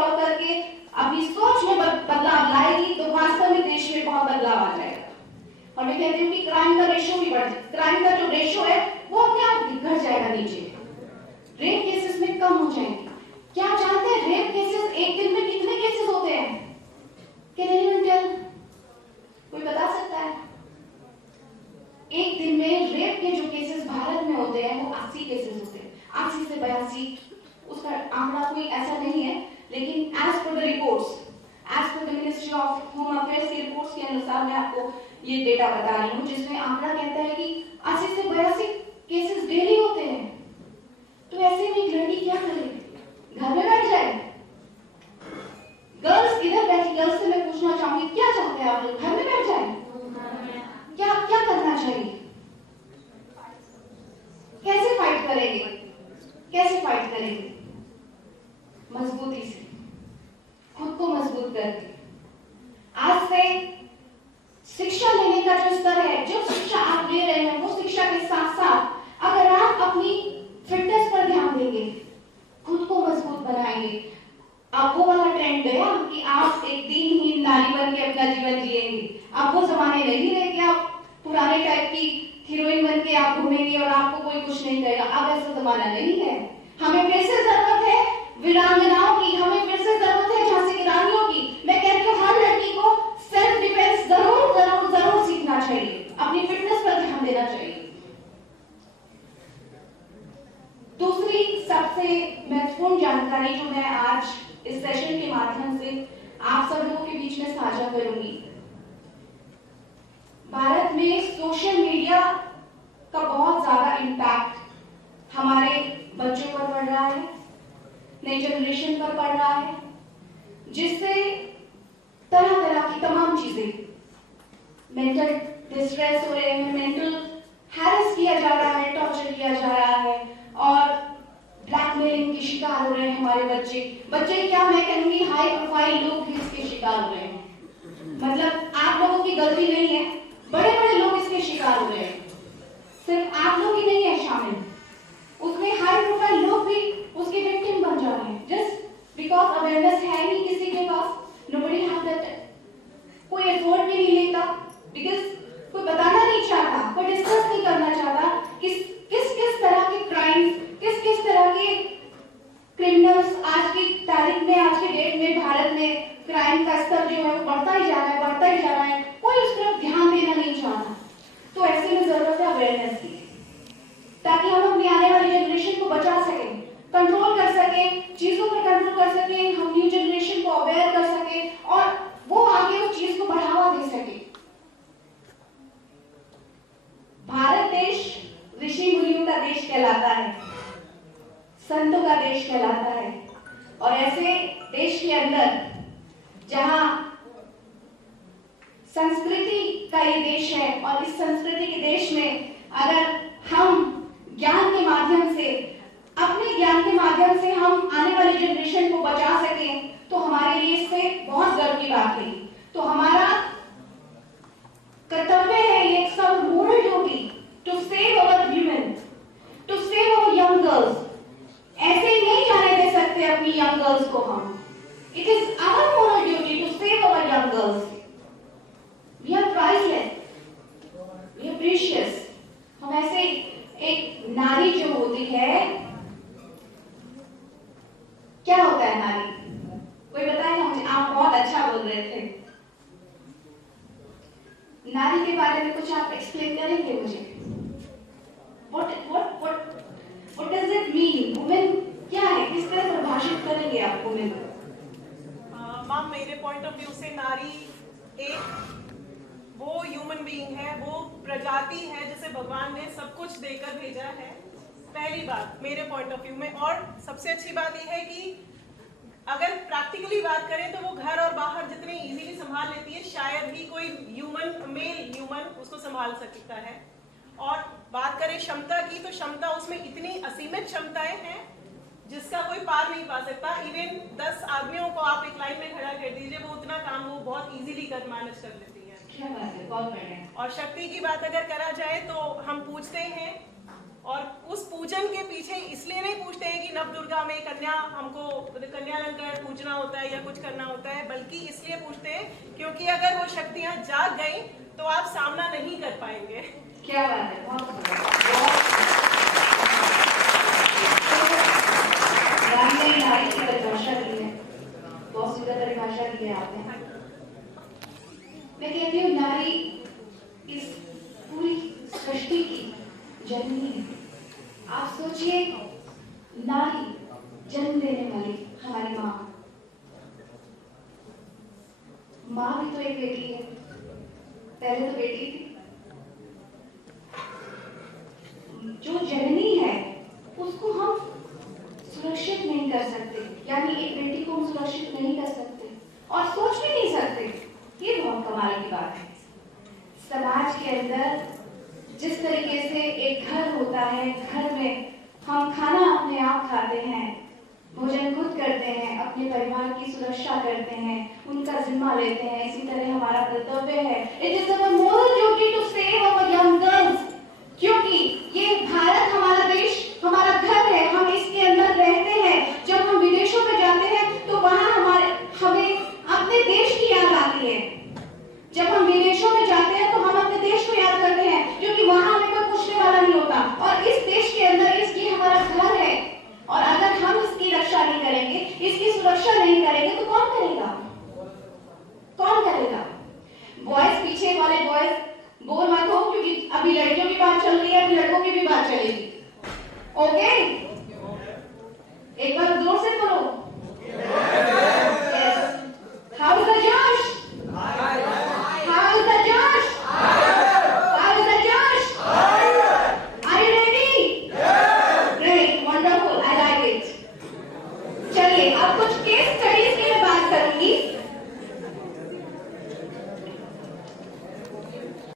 Follow करके अपनी सोच में बदलाव लाएगी तो वास्तव में देश में बहुत बदलाव आ जाएगा। और मैं कहती हूँ कि क्राइम का रेशो भी बढ़ जाए, क्राइम का जो रेशो है वो अपने आप घट जाएगा नीचे, रेप केसेस में कम हो जाएंगे। क्या आप जानते हैं रेप केसेस एक दिन में कितने केसेस होते हैं? Can anyone tell? कोई बता सकता है? एक दिन में रेप के जो केसेस भारत में होते हैं वो 80 केसेस होते हैं, 80 से 82। उसका आंकड़ा कोई ऐसा नहीं है, लेकिन as per the reports, as per the Ministry of Home Affairs की रिपोर्ट्स के अनुसार मैं आपको ये डेटा बता रही हूँ, जिसमें आंकड़ा कहता है कि 80 से 82 केसेस डेली होते हैं। तो ऐसे में एक लड़की क्या करे? घर में बैठ जाए? गर्ल्स इधर बैठी, गर्ल्स से मैं पूछना चाहूंगी क्या चाहते हैं आप लोग? घर में बैठ जाए? क्या क्या करना चाहिए? कैसे फाइट करेंगे? कैसे फाइट करेंगे? मजबूती से, खुद को मजबूत करके। आज से शिक्षा लेने का जो स्तर है, जो शिक्षा आप ले रहे हैं, वो शिक्षा के साथ साथ अगर आप अपनी फिटनेस पर ध्यान देंगे, खुद को मजबूत बनाएंगे, अब वो वाला ट्रेंड गया कि आप एक दिनहीन नारी बन के अपना जीवन जिएंगे। अब वो जमाने नहीं रहे कि आप पुराने टाइप की हीरोइन बन के आप घूमेंगे और आपको कोई कुछ नहीं करेगा। अब ऐसा जमाना नहीं है। हमें फिर से जरूरत है वीरांगनाओं की, हमें फिर से जरूरत है झांसी की रानियों की। मैं कहती हूँ हर लड़की को सेल्फ डिफेंस जरूर जरूर जरूर सीखना चाहिए, अपनी फिटनेस पर ध्यान देना चाहिए। दूसरी सबसे महत्वपूर्ण जानकारी जो मैं आज इस सेशन के माध्यम से आप सब लोगों के बीच में साझा करूंगी, भारत में सोशल मीडिया का बहुत ज्यादा इम्पैक्ट हमारे बच्चों पर पड़ रहा है, नई जनरेशन पर पड़ रहा है, जिससे तरह तरह की तमाम चीजें, मेंटल डिस्ट्रेस हो रहे हैं, मेंटल हैरेस किया जा रहा है, टॉर्चर किया जा रहा है और ब्लैकमेलिंग के शिकार हो रहे हैं हमारे बच्चे। बच्चे क्या, मैं कहूंगी हाई प्रोफाइल लोग भी इसके शिकार हो रहे हैं। मतलब आप लोगों की गलती नहीं है, बड़े बड़े लोग इसके शिकार हो रहे हैं, सिर्फ आप लोग ही नहीं है शामिल, उसमें हाई प्रोफाइल लोग भी उसके विक्टिम बन जा रहे हैं, जस्ट बिकॉज अवेयरनेस है नहीं किसी के पास। नोबडी हैव दैट, कोई एफर्ट भी नहीं लेता, बिकॉज कोई बताना नहीं चाहता, कोई डिस्कस नहीं करना चाहता किस किस तरह के क्राइम्स, किस तरह के क्रिमिनल्स आज की तारीख में, आज के डेट में भारत में क्राइम का स्तर जो है वो बढ़ता ही जा रहा है, बढ़ता ही जा रहा है, कोई उस तरफ ध्यान देना नहीं चाहता। तो ऐसे में जरूरत है अवेयरनेस की, ताकि हम अपनी आने वाली जनरेशन को बचा सकें, कंट्रोल कर सकें, चीजों पर कंट्रोल कर सकें, हम न्यू जनरेशन को अवेयर कर सकें और वो आगे उस चीज को बढ़ावा दे सके। भारत देश ऋषि मुनियों का देश कहलाता है, संतों का देश कहलाता है, और ऐसे देश के अंदर जहां संस्कृति का ये देश है, और इस संस्कृति के देश में अगर हम ज्ञान के माध्यम से, अपने ज्ञान के माध्यम से हम आने वाली जनरेशन को बचा सकें तो हमारे लिए इससे बहुत गर्व की बात है। तो हमारा कर्तव्य है, ये सब moral duty to save our human, to save our young girls. ऐसे ही नहीं जाने दे सकते अपनी यंग गर्ल्स को हम। It is our moral duty to save our young girls. We are priceless, we are precious. हम ऐसे एक नारी जो होती है, क्या होता है नारी? कोई बताएगा मुझे? आप बहुत अच्छा बोल रहे थे। नारी के बारे में कुछ आप एक्सप्लेन करेंगे मुझे? What does it mean? Women क्या है? किस तरह परिभाषित करेंगे आप वुमेन? मैम, मेरे पॉइंट ऑफ व्यू से नारी एक वो ह्यूमन बीइंग है, वो प्रजाति है जिसे भगवान ने सब कुछ देकर भेजा है, पहली बात मेरे पॉइंट ऑफ व्यू में। और सबसे अच्छी बात यह है कि अगर प्रैक्टिकली बात करें तो वो घर और बाहर जितने इजीली संभाल लेती है, शायद ही कोई मेल ह्यूमन उसको संभाल सकता है। और बात करें क्षमता की, तो क्षमता उसमें इतनी असीमित क्षमताएं हैं जिसका कोई पार नहीं पा सकता। इवन 10 आदमियों को आप एक लाइन में खड़ा कर दीजिए, वो उतना काम वो बहुत इजीली मैनेज कर लेती है। क्या बात है, बहुत बढ़िया। और शक्ति की बात अगर करा जाए तो हम पूछते हैं, और उस पूजन के पीछे इसलिए नहीं पूछते हैं कि नवदुर्गा में कन्या, हमको कन्या अलंकार पूजना होता है या कुछ करना होता है, बल्कि इसलिए पूछते हैं क्योंकि अगर वो शक्तियां जाग गई तो आप सामना नहीं कर पाएंगे। क्या बात है, बहुत नारी की परिभाषा दी है, बहुत सुंदर परिभाषा दी है आपने। मैं कहती हूँ नारी इस पूरी सृष्टि की जननी है। आप सोचिए, नारी जन्म देने वाली हमारी माँ भी तो एक बेटी है, पहले तो बेटी थी। जो जननी है उसको हम सुरक्षित नहीं कर सकते, यानी एक बेटी को हम सुरक्षित नहीं कर सकते और सोच भी नहीं सकते। ये बहुत कमाल की बात है। समाज के अंदर जिस तरीके से एक घर होता है, घर में हम खाना अपने आप खाते हैं, भोजन खुद करते हैं, अपने परिवार की सुरक्षा करते हैं, उनका जिम्मा लेते हैं, इसी तरह हमारा कर्तव्य है। It is our moral duty to save our young girls, क्योंकि ये भारत हमारा देश, हमारा घर है, हम इसके अंदर रहते हैं। जब हम विदेशों में जाते हैं तो वहां हमें अपने देश की याद आती है। जब हम विदेशों में जाते हैं तो हम अपने देश को याद करते हैं, क्योंकि वहां हमें कोई पूछने वाला नहीं होता। और इस देश के अंदर ये हमारा घर है, और अगर हम इसकी रक्षा नहीं करेंगे, इसकी सुरक्षा नहीं करेंगे तो कौन करेगा? कौन करेगा? बॉयज, पीछे वाले बॉयज बोल मत हो, क्योंकि अभी लड़कियों की बात चल रही है, अभी लड़कों की भी बात चलेगी। ओके, एक बार जोर से